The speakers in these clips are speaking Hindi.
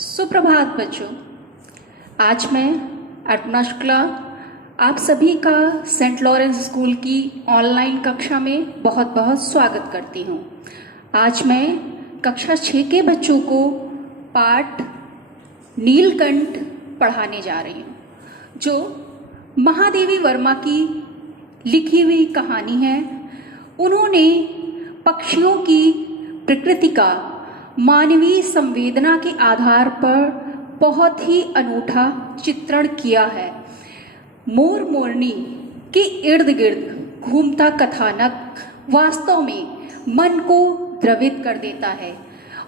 सुप्रभात बच्चों। आज मैं अर्पणा शुक्ला आप सभी का सेंट लॉरेंस स्कूल की ऑनलाइन कक्षा में बहुत बहुत स्वागत करती हूँ। आज मैं कक्षा 6 के बच्चों को पाठ नीलकंठ पढ़ाने जा रही हूँ, जो महादेवी वर्मा की लिखी हुई कहानी है। उन्होंने पक्षियों की प्रकृति का मानवीय संवेदना के आधार पर बहुत ही अनूठा चित्रण किया है। मोर मोरनी के इर्द गिर्द घूमता कथानक वास्तव में मन को द्रवित कर देता है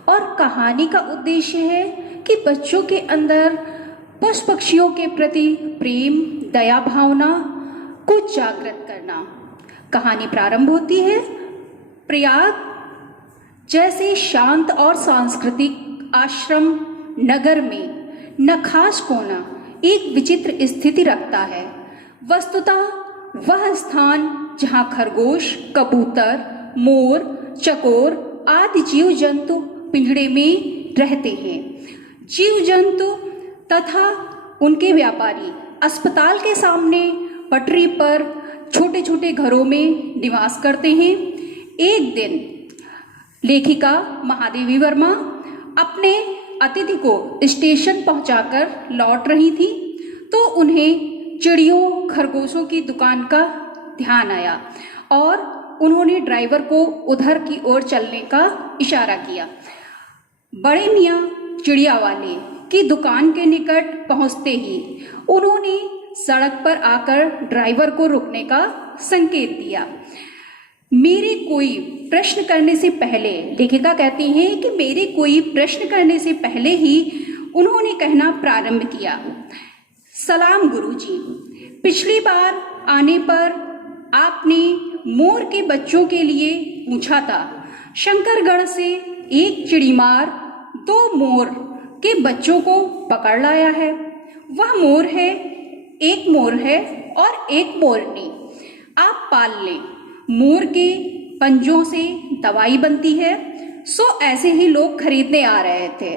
और कहानी का उद्देश्य है कि बच्चों के अंदर पशु पक्षियों के प्रति प्रेम दया भावना को जागृत करना। कहानी प्रारंभ होती है प्रयाग जैसे शांत और सांस्कृतिक आश्रम नगर में नखास कोना एक विचित्र स्थिति रखता है। वस्तुतः वह स्थान जहां खरगोश, कबूतर, मोर, चकोर आदि जीव जंतु पिंजड़े में रहते हैं। जीव जंतु तथा उनके व्यापारी अस्पताल के सामने पटरी पर छोटे छोटे घरों में निवास करते हैं। एक दिन लेखिका महादेवी वर्मा अपने अतिथि को स्टेशन पहुंचाकर लौट रही थी तो उन्हें चिड़ियों खरगोशों की दुकान का ध्यान आया और उन्होंने ड्राइवर को उधर की ओर चलने का इशारा किया। बड़े मियाँ चिड़िया वाले की दुकान के निकट पहुंचते ही उन्होंने सड़क पर आकर ड्राइवर को रुकने का संकेत दिया। मेरे कोई प्रश्न करने से पहले, लेखिका कहती हैं कि मेरे कोई प्रश्न करने से पहले ही उन्होंने कहना प्रारंभ किया, सलाम गुरुजी। पिछली बार आने पर आपने मोर के बच्चों के लिए पूछा था। शंकरगढ़ से एक चिड़ीमार 2 मोर के बच्चों को पकड़ लाया है। वह मोर है, एक मोर है और एक मोरनी। आप पाल लें। मोर के पंजों से दवाई बनती है, सो ऐसे ही लोग खरीदने आ रहे थे।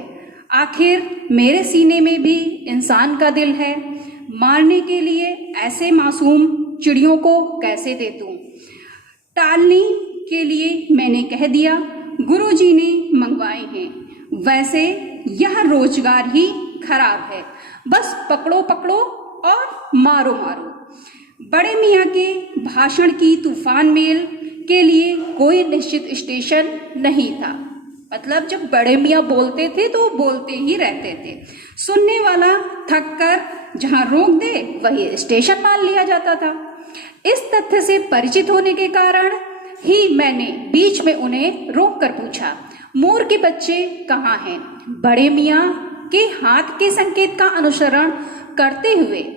आखिर मेरे सीने में भी इंसान का दिल है, मारने के लिए ऐसे मासूम चिड़ियों को कैसे दे दूं? टालने के लिए मैंने कह दिया, गुरुजी ने मंगवाए हैं। वैसे यह रोजगार ही खराब है, बस पकड़ो पकड़ो और मारो मारो। बड़े मियाँ के भाषण की तूफान मेल के लिए कोई निश्चित स्टेशन नहीं था। मतलब जब बड़े मियाँ बोलते थे तो बोलते ही रहते थे। सुनने वाला थक कर जहाँ रोक दे वही स्टेशन मान लिया जाता था। इस तथ्य से परिचित होने के कारण ही मैंने बीच में उन्हें रोक कर पूछा, मोर के बच्चे कहाँ हैं? बड़े मियाँ के हाथ के संकेत का अनुसरण करते हुए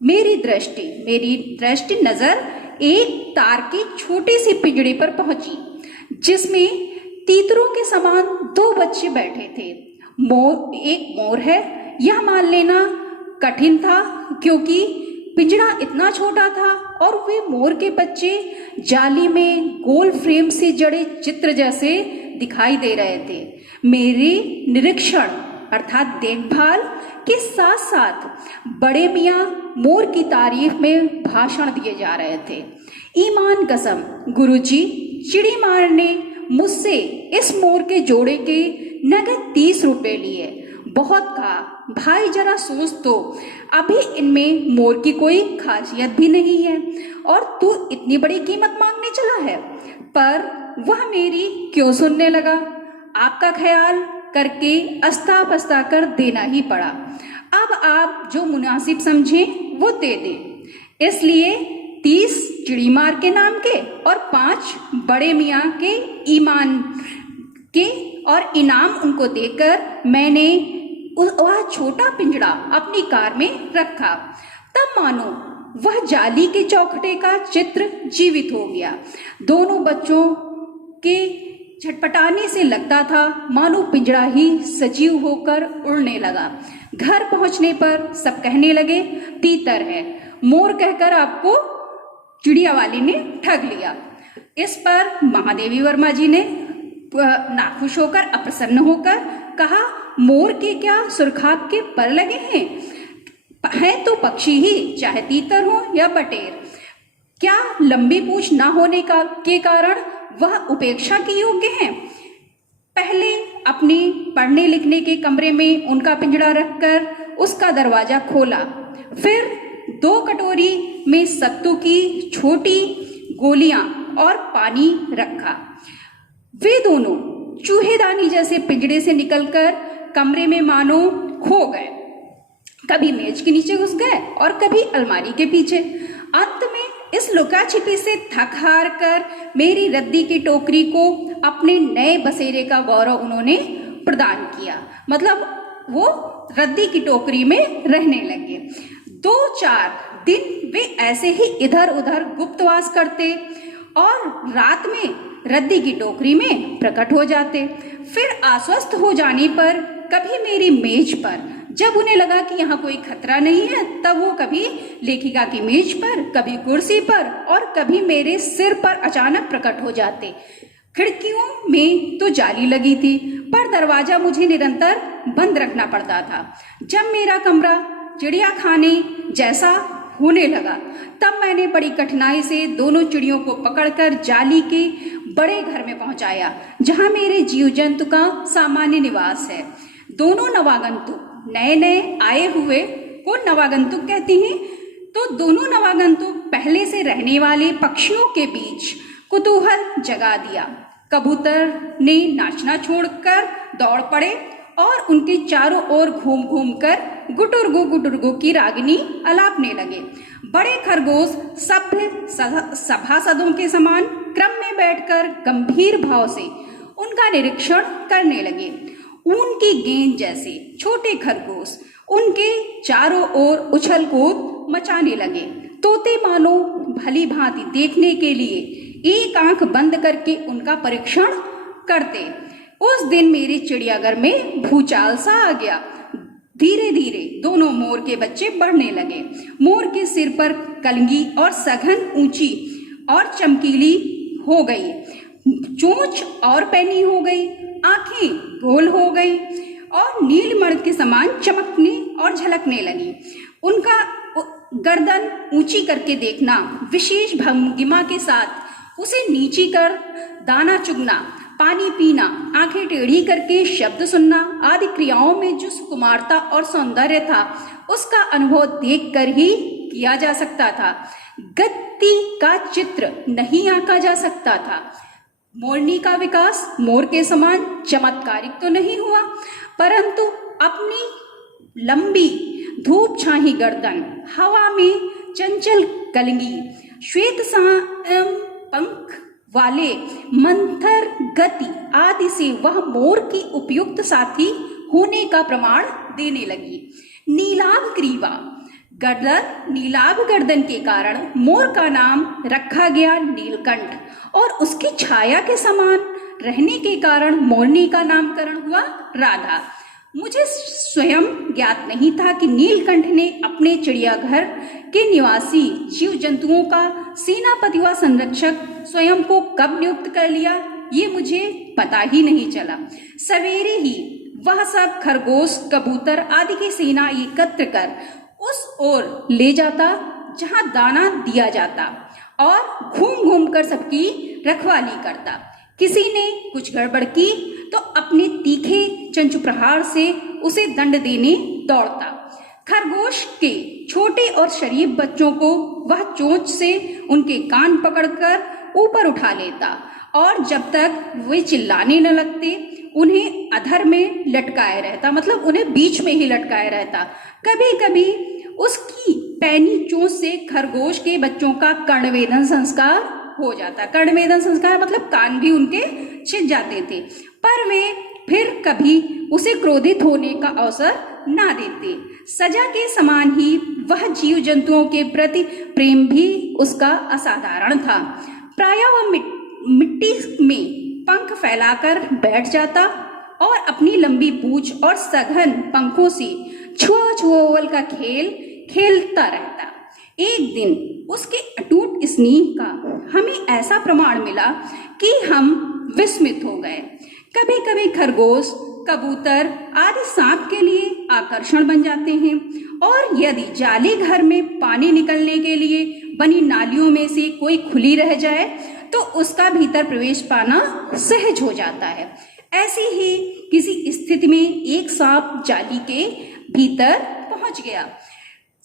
मेरी दृष्टि नजर एक तार की छोटी सी पिंजड़े पर पहुंची, जिसमें तीतरों के समान 2 बच्चे बैठे थे। एक मोर है, यह मान लेना कठिन था क्योंकि पिंजड़ा इतना छोटा था और वे मोर के बच्चे जाली में गोल फ्रेम से जड़े चित्र जैसे दिखाई दे रहे थे। मेरे निरीक्षण अर्थात देखभाल के साथ साथ बड़े मियाँ मोर की तारीफ में भाषण दिए जा रहे थे। ईमान कसम गुरुजी, चिड़ीमार ने मुझसे इस मोर के जोड़े के नगद 30 रुपए लिए। बहुत कहा, भाई जरा सोच तो, अभी इनमें मोर की कोई खासियत भी नहीं है और तू इतनी बड़ी कीमत मांगने चला है। पर वह मेरी क्यों सुनने लगा। आपका ख्याल करके अस्ता पस्ता कर देना ही पड़ा। अब आप जो मुनासिब समझें वो दे दें। इसलिए 30 चिड़ीमार के नाम के और 5 बड़े मियाँ के ईमान के और इनाम उनको देकर मैंने वह छोटा पिंजड़ा अपनी कार में रखा। तब मानो वह जाली के चौखटे का चित्र जीवित हो गया। दोनों बच्चों के झटपटाने से लगता था मानो पिंजड़ा ही सजीव होकर उड़ने लगा। घर पहुंचने पर सब कहने लगे, तीतर है, मोर कहकर आपको चिड़िया वाले ने ठग लिया। इस पर महादेवी वर्मा जी ने नाखुश होकर, अप्रसन्न होकर कहा, मोर के क्या सुरखाब के पर लगे हैं तो पक्षी ही, चाहे तीतर हो या बटेर। क्या लंबी पूंछ ना होने के कारण वह उपेक्षा के योग्य हैं? पहले अपने पढ़ने लिखने के कमरे में उनका पिंजड़ा रखकर उसका दरवाजा खोला, फिर 2 कटोरी में सत्तू की छोटी गोलियां और पानी रखा। वे दोनों चूहेदानी जैसे पिंजड़े से निकलकर कमरे में मानो खो गए, कभी मेज के नीचे घुस गए और कभी अलमारी के पीछे। अंत में इस लुका छिपी से थक हार कर मेरी रद्दी की टोकरी को अपने नए बसेरे का गौरव उन्होंने प्रदान किया। मतलब वो रद्दी की टोकरी में रहने लगे। 2-4 दिन वे ऐसे ही इधर उधर गुप्तवास करते और रात में रद्दी की टोकरी में प्रकट हो जाते। फिर आश्वस्त हो जाने पर कभी मेरी मेज पर, जब उन्हें लगा कि यहाँ कोई खतरा नहीं है, तब वो कभी लेखिका की मेज पर, कभी कुर्सी पर और कभी मेरे सिर पर अचानक प्रकट हो जाते। खिड़कियों में तो जाली लगी थी, पर दरवाजा मुझे निरंतर बंद रखना पड़ता था। जब मेरा कमरा चिड़ियाखाने जैसा होने लगा, तब मैंने बड़ी कठिनाई से दोनों चिड़ियों को पकड़कर जाली के बड़े घर में पहुंचाया, जहां मेरे जीव जंतु का सामान्य निवास है। दोनों नवागंतुक, नए नए आए हुए को नवागंतुक कहते हैं, तो दोनों नवागंतुक पहले से रहने वाले पक्षियों के बीच कुतूहल जगा दिया। कबूतर ने नाचना छोड़कर दौड़ पड़े और उनके चारों ओर घूम घूम कर गुटुरगु की रागिनी अलापने लगे। बड़े खरगोश सभ्य सभासदों के समान क्रम में बैठकर गंभीर भाव से उनका निरीक्षण करने लगे। ऊन की गेंद जैसे छोटे खरगोश उनके चारों ओर उछल कूद मचाने लगे। तोते मानो भली भांति देखने के लिए एक आंख बंद करके उनका परीक्षण करते। उस दिन मेरे चिड़ियाघर में भूचाल सा आ गया। धीरे धीरे दोनों मोर के बच्चे बढ़ने लगे। मोर के सिर पर कलगी और सघन ऊंची और चमकीली हो गई, चोंच और पैनी हो गई, आंखें गोल हो गई और नीलमणि के समान चमकने और झलकने लगी। उनका गर्दन ऊंची करके देखना, विशेष भंगिमा के साथ उसे नीची कर दाना चुगना, पानी पीना, आंखें टेढ़ी करके शब्द सुनना आदि क्रियाओं में जो सुकुमारता और सौंदर्य था, उसका अनुभव देखकर ही किया जा सकता था। गति का चित्र नहीं आंका जा सकता था। मोरनी का विकास मोर के समान चमत्कारिक तो नहीं हुआ, परंतु अपनी लंबी धूप छाही गर्दन, हवा में चंचल कलगी, श्वेत पंख वाले मंथर गति आदि से वह मोर की उपयुक्त साथी होने का प्रमाण देने लगी। नीलाभ ग्रीवा गर्दन, नीलाभ गर्दन के कारण मोर का नाम रखा गया नीलकंठ, और उसकी छाया के समान रहने के कारण मोरनी का नामकरण हुआ राधा। मुझे स्वयं ज्ञात नहीं था कि नीलकंठ ने अपने चिड़ियाघर के निवासी जीव जंतुओं का सेनापति व संरक्षक स्वयं को कब नियुक्त कर लिया, ये मुझे पता ही नहीं चला। सवेरे ही वह सब खरगोश, कबूतर आदि की सेना एकत्र कर उस ओर ले जाता जहां दाना दिया जाता और घूम घूम कर सबकी रखवाली करता। किसी ने कुछ गड़बड़ की तो अपने तीखे चंचु प्रहार से उसे दंड देने दौड़ता। खरगोश के छोटे और शरीफ बच्चों को वह चोंच से उनके कान पकड़कर ऊपर उठा लेता और जब तक वे चिल्लाने न लगते उन्हें अधर में लटकाए रहता, मतलब उन्हें बीच में ही लटकाए रहता। कभी कभी उसकी पैनी चोंच से खरगोश के बच्चों का कर्णवेधन संस्कार हो जाता। कर्णवेधन संस्कार मतलब कान भी उनके छिद जाते थे, पर वे फिर कभी उसे क्रोधित होने का अवसर ना देते। सजा के समान ही वह जीव जंतुओं के प्रति प्रेम भी उसका असाधारण था। प्रायः वह मिट्टी में पंख फैलाकर बैठ जाता और अपनी लंबी पूंछ और सघन पंखों से छुआ छुआवल का खेल खेलता रहता। एक दिन उसके अटूट स्नेह का हमें ऐसा प्रमाण मिला कि हम विस्मित हो गए। कभी कभी खरगोश कबूतर आदि सांप के लिए आकर्षण बन जाते हैं। और यदि जाली घर में पानी निकलने के लिए बनी नालियों में से कोई खुली रह जाए तो उसका भीतर प्रवेश पाना सहज हो जाता है। ऐसी ही किसी स्थिति में एक सांप जाली के भीतर पहुंच गया।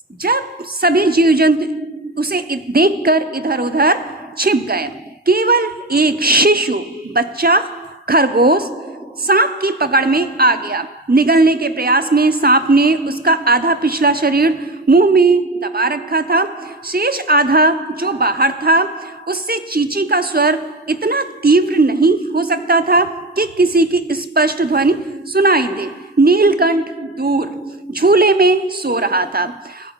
जब सभी जीव जंतु उसे देखकर इधर उधर छिप गए, केवल एक शिशु बच्चा खरगोश सांप की पकड़ में आ गया। निगलने के प्रयास में सांप ने उसका आधा पिछला शरीर मुंह में दबा रखा था। शेष आधा जो बाहर था उससे चींची का स्वर इतना तीव्र नहीं हो सकता था कि किसी की स्पष्ट ध्वनि सुनाई दे। नीलकंठ दूर झूले में सो रहा था।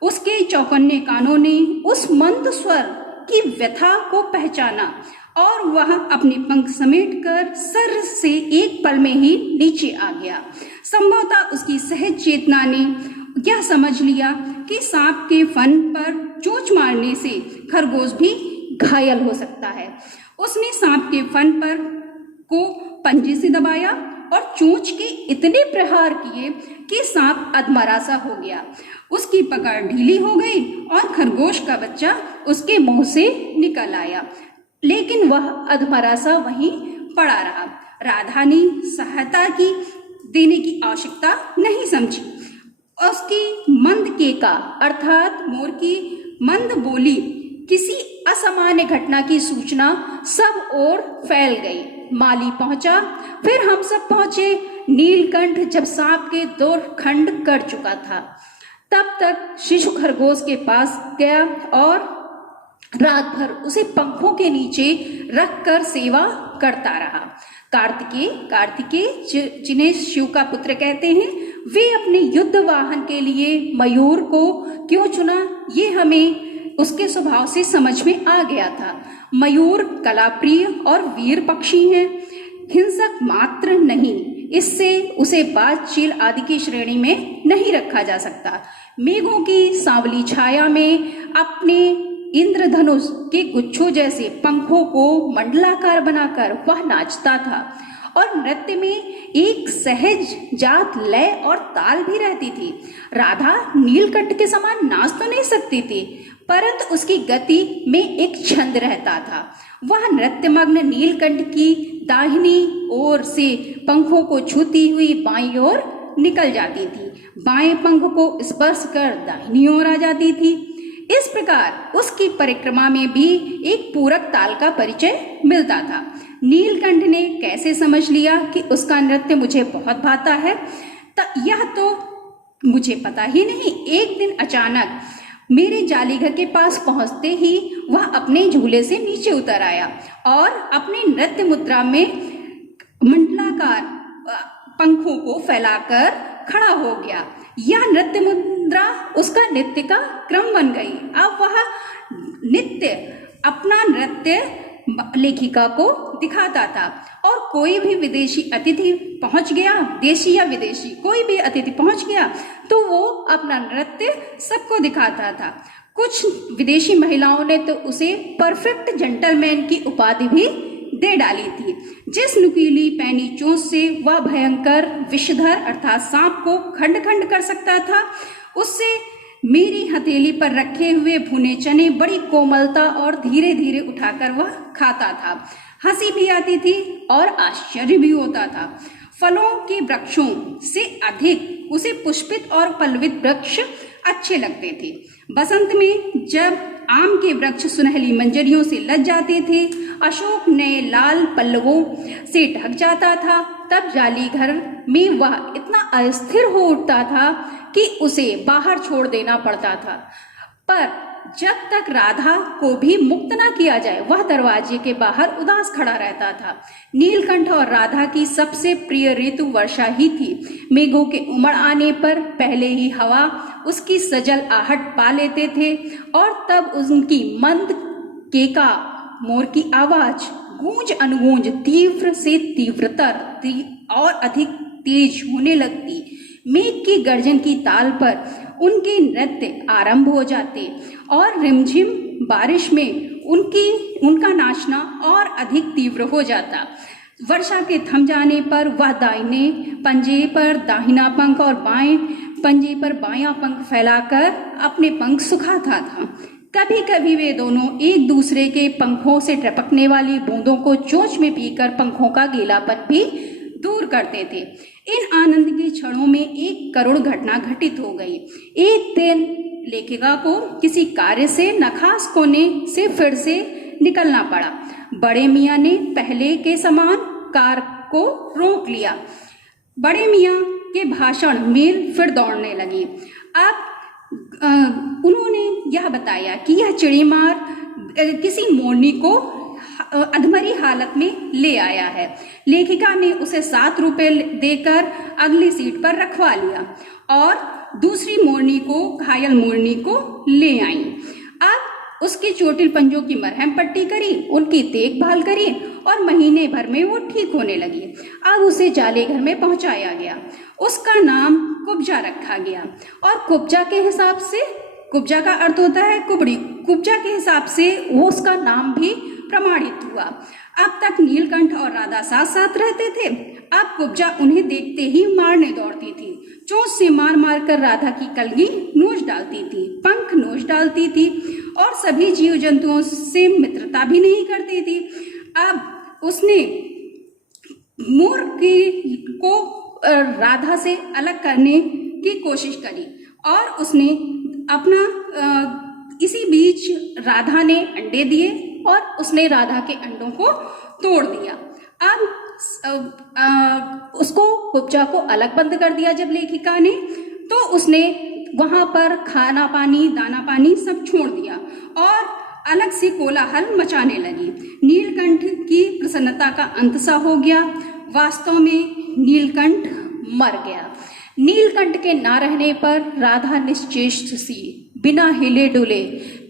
उसके चौकन्ने कानों ने उस मंद स्वर की व्यथा को पहचाना और वह अपने पंख समेटकर सर से एक पल में ही नीचे आ गया। संभवतः उसकी सहज चेतना ने यह समझ लिया कि सांप के फन पर चोंच मारने से खरगोश भी घायल हो सकता है। उसने सांप के फन पर को पंजे से दबाया और चोंच के इतने प्रहार किए कि सांप अधमरा सा हो गया। उसकी पकड़ ढीली हो गई और खरगोश का बच्चा उसके मुंह से निकल आया, लेकिन वह अधमरा सा वहीं पड़ा रहा। राधा ने सहायता की देने की आवश्यकता नहीं समझी। उसकी मंद केका अर्थात मोर की मंद बोली किसी असामान्य घटना की सूचना सब ओर फैल गई। माली पहुंचा, फिर हम सब पहुंचे। नीलकंठ जब सांप के 2 खंड कर चुका था तब तक शिशु खरगोश के पास गया और रात भर उसे पंखों के नीचे रखकर सेवा करता रहा। कार्तिकेय जिन्हें शिव का पुत्र कहते हैं, वे अपने युद्ध वाहन के लिए मयूर को क्यों चुना ये हमें उसके स्वभाव से समझ में आ गया था। मयूर कलाप्रिय और वीर पक्षी हैं, हिंसक मात्र नहीं। इससे उसे बाज चील आदि की श्रेणी में नहीं रखा जा सकता। मेघों की सांवली छाया में अपने इंद्रधनुष के गुच्छों जैसे पंखों को मंडलाकार बनाकर वह नाचता था और नृत्य में एक सहज जात लय और ताल भी रहती थी। राधा नीलकंठ के समान नाच तो नहीं सकती थी, परंतु उसकी गति में एक छंद रहता था। वह नृत्यमग्न नीलकंठ की दाहिनी ओर से पंखों को छूती हुई बाईं ओर निकल जाती थी, बाएं पंख को स्पर्श कर दाहिनी ओर आ जाती थी। इस प्रकार उसकी परिक्रमा में भी एक पूरक ताल का परिचय मिलता था। नीलकंठ ने कैसे समझ लिया कि उसका नृत्य मुझे बहुत भाता है, यह तो मुझे पता ही नहीं। एक दिन अचानक मेरे जालीघर के पास पहुंचते ही वह अपने झूले से नीचे उतर आया और अपने नृत्य मुद्रा में मंडलाकार पंखों को फैलाकर खड़ा हो गया। यह नृत्य मुद्रा उसका नृत्य का क्रम बन गई। अब वह नित्य अपना नृत्य लेखिका को दिखाता था और कोई भी विदेशी अतिथि पहुंच गया, देशी या विदेशी कोई भी अतिथि पहुंच गया तो वो अपना नृत्य सबको दिखाता था। कुछ विदेशी महिलाओं ने तो उसे परफेक्ट जेंटलमैन की उपाधि भी दे डाली थी। जिस नुकीली पैनी चोंच से वह भयंकर विषधर अर्थात सांप को खंड खंड कर सकता था, उससे मेरी हथेली पर रखे हुए भुने चने बड़ी कोमलता और धीरे धीरे उठाकर वह खाता था। हंसी भी आती थी और आश्चर्य भी होता था। फलों के वृक्षों से अधिक उसे पुष्पित और पल्लवित वृक्ष अच्छे लगते थे। बसंत में जब आम के वृक्ष सुनहली मंजरियों से लद जाते थे, अशोक नए लाल पल्लवों से ढक जाता था, तब जाली घर में वह इतना अस्थिर हो उठता था कि उसे बाहर छोड़ देना पड़ता था। पर जब तक राधा को भी मुक्त न किया जाए वह दरवाजे के बाहर उदास खड़ा रहता था। नीलकंठ और राधा की सबसे प्रिय ऋतु वर्षा ही थी। मेघों के उमड़ आने पर पहले ही हवा उसकी सजल आहट पा लेते थे और तब उनकी मंद केका मोर की आवाज गूंज अनुगूंज तीव्र से तीव्रतर और अधिक तेज होने लगती। मेघ की गर्जन की ताल पर उनके नृत्य आरंभ हो जाते और रिमझिम बारिश में उनका नाचना और अधिक तीव्र हो जाता। वर्षा के थम जाने पर वह दाहिने पंजे पर दाहिना पंख और बाएं पंजे पर बायां पंख फैलाकर अपने पंख सुखाता था। कभी कभी वे दोनों एक दूसरे के पंखों से टपकने वाली बूंदों को चोंच में पीकर पंखों का गीलापन भी दूर करते थे। इन आनंद के क्षणों में एक करुण घटना घटित हो गई। एक दिन लेखिका को किसी कार्य से नखास कोने से फिर से निकलना पड़ा। बड़े मियाँ ने पहले के समान कार को रोक लिया। बड़े मियाँ के भाषण में फिर दौड़ने लगी। अब उन्होंने यह बताया कि यह चिड़ीमार किसी मोरनी को अधमरी हालत में ले आया है। लेखिका ने उसे 7 रुपए देकर अगली सीट पर रखवा लिया और दूसरी मोरनी को, घायल मोरनी को ले आई। अब उसके चोटिल पंजों की मरहम पट्टी करी, उनकी देखभाल करी और महीने भर में वो ठीक होने लगी। अब उसे जाले घर में पहुंचाया गया। उसका नाम कुब्जा रखा गया और कुब्जा के हिसाब से, कुब्जा का अर्थ होता है कुबड़ी, कुब्जा के हिसाब से वो उसका नाम भी प्रमाणित हुआ। अब तक नीलकंठ और राधा साथ साथ रहते थे। अब कुब्जा उन्हें देखते ही मारने दौड़ती थी। चोंच से मार मार कर राधा की कलगी नोच डालती थी, पंख नोच डालती थी और सभी जीव जंतुओं से मित्रता भी नहीं करती थी। अब उसने मूर्ख को राधा से अलग करने की कोशिश करी और उसने अपना इसी बीच राधा ने अंडे दिए और उसने राधा के अंडों को तोड़ दिया। अब उसको कुब्जा को अलग बंद कर दिया जब लेखिका ने, तो उसने वहां पर खाना पानी, दाना पानी सब छोड़ दिया और अलग से कोलाहल मचाने लगी। नीलकंठ की प्रसन्नता का अंत सा हो गया। वास्तव में नीलकंठ मर गया। नीलकंठ के ना रहने पर राधा निश्चेष्ट सी बिना हिले डुले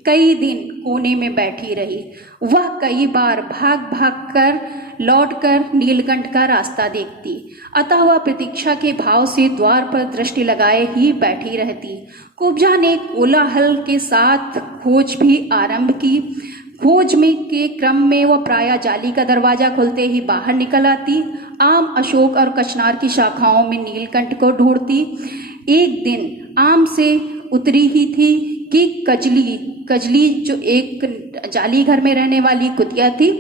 कई दिन कोने में बैठी रही। वह कई बार भाग भाग कर लौटकर नीलकंठ का रास्ता देखती, अतः वह प्रतीक्षा के भाव से द्वार पर दृष्टि लगाए ही बैठी रहती। कुब्जा ने कोलाहल के साथ खोज भी आरंभ की। खोज में के क्रम में वह प्रायः जाली का दरवाजा खुलते ही बाहर निकल आती, आम, अशोक और कचनार की शाखाओं में नीलकंठ को ढूंढती। एक दिन आम से उतरी ही थी कि कजली जो एक जाली घर में रहने वाली कुतिया थी,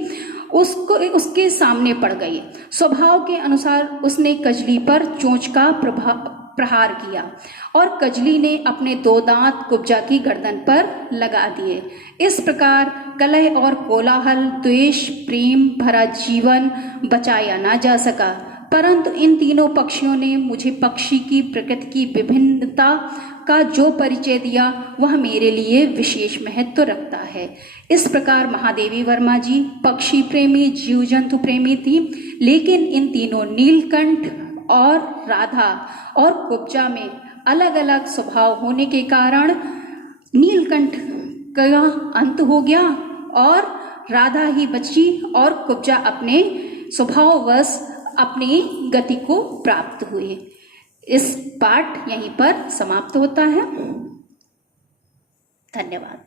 उसके सामने पड़ गई। स्वभाव के अनुसार उसने कजली पर चोंच का प्रहार किया और कजली ने अपने 2 दांत कुब्जा की गर्दन पर लगा दिए। इस प्रकार कलह और कोलाहल, द्वेष, प्रेम भरा जीवन बचाया ना जा सका। परंतु इन तीनों पक्षियों ने मुझे पक्षी की प्रकृति की विभिन्नता का जो परिचय दिया वह मेरे लिए विशेष महत्व रखता है। इस प्रकार महादेवी वर्मा जी पक्षी प्रेमी, जीव जंतु प्रेमी थी, लेकिन इन तीनों नीलकंठ और राधा और कुब्जा में अलग अलग स्वभाव होने के कारण नीलकंठ का अंत हो गया और राधा ही बची और कुब्जा अपने स्वभाववश अपनी गति को प्राप्त हुए। इस पाठ यहीं पर समाप्त होता है। धन्यवाद।